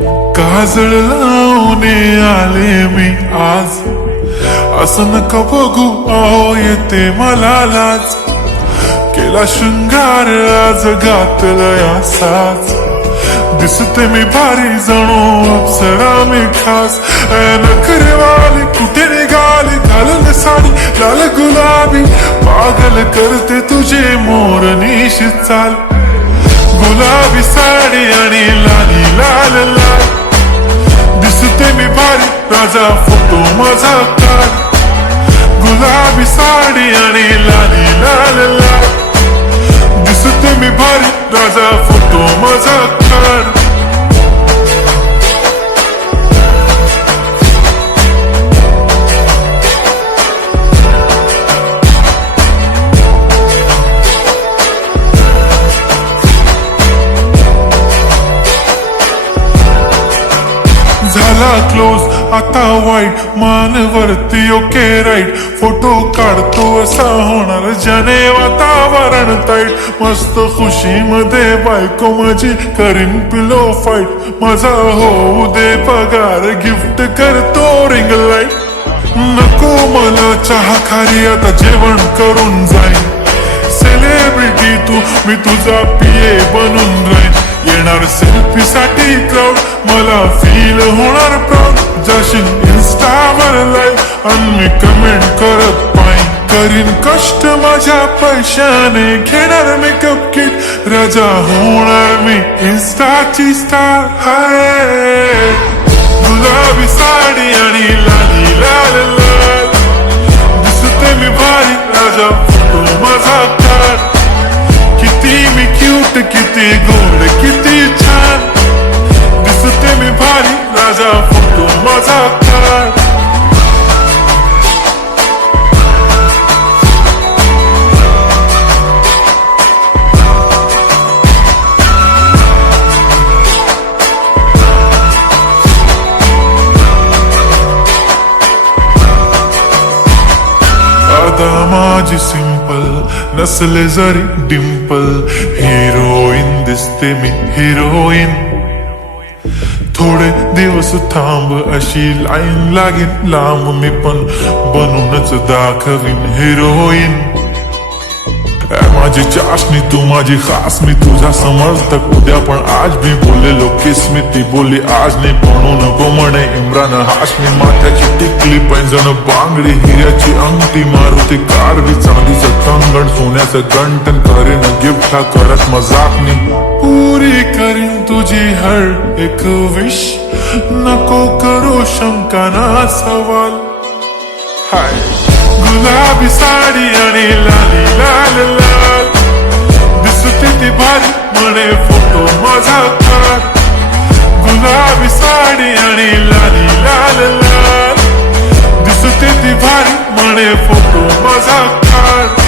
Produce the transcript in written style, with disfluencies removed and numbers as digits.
काजळ लावून आले मी आज, असं नका बघू अहो येते मला लाज. केला शृंगार आज घातलाय असाच, दिसते मी भारी जणू अप्सरा मी खास. नखरेवाली कुठे निघाली, घालून साडी लाल गुलाबी, पागल करते तुझे मोरनीश चाल. गुलाबी साडी आणि लाली लाल लाल, दिसते मी भारी राजा फोटो माझा काढ. गुलाबी साडी आणि लाली लाल लाल, दिसते मी भारी राजा फोटो माझा काढ. झाला क्लोज आता वाईट, मानवरती ओके राईट. फोटो काढतो असा होणार ज्याने वातावरण ताईट. मस्त खुशी मध्ये बायको माझी करीन पिलो फाईट. माझा होऊ दे पगार, गिफ्ट करतो रिंग लाईट. नको मला चहा खारी, आता जेवण करून जाईन. सेलिब्रिटी तू, मी तुझा पिये बनून राहीन. येणार सेल्फी साठी क्राऊड, मला फील होणार प्राऊड. जाशील इन्स्टावर लाईव्ह आणि मी कमेंट करत पाहिन. करीन कष्ट माझ्या पैशाने, घेणार मेकअप किट. राजा होणार मी इन्स्टाची स्टार. हाय गुलाबी साडी आणि लाली लाल लाल, दिसते मी भारी राजा फोटो माझा काढ. किती मी क्यूट, किती गोड, किती छान, दिसते मी भारी राजा फोटो माझा काढ. आता माझी सिंपल, नसले जरी डिंपल. हिरोईन दिसते मी हिरोईन. थोडे दिवस थांब अशी लाईन लागेल लांब, मी पण बनूनच दाखवीन हिरोईन. माझी चाशनी तू माझी खास, मी तुझा समर्थक उद्या पण आज. मी बोललेलो किस मी, ती बोलली आज नाही. बनू नको म्हणे इम्रान हाशमी. माथ्याची टिकली, पैंजण बांगडी, हिऱ्याची अंगठी, मारुती कार बी, चांदीचं कंगण, सोन्याचं गंटन. करेन गिफ्ट हा करत मजाक मी. पुरी करीन तुझी हर एक विश, नको करू शंका ना सवाल. हाय गुलाबी साडी आणि लाली लाल लाल, दिसते ती भारी म्हणे फोटो माझा काढ. गुलाबी साडी आणि लाली लाल लाल, दिसते ती भारी म्हणे फोटो माझा काढ.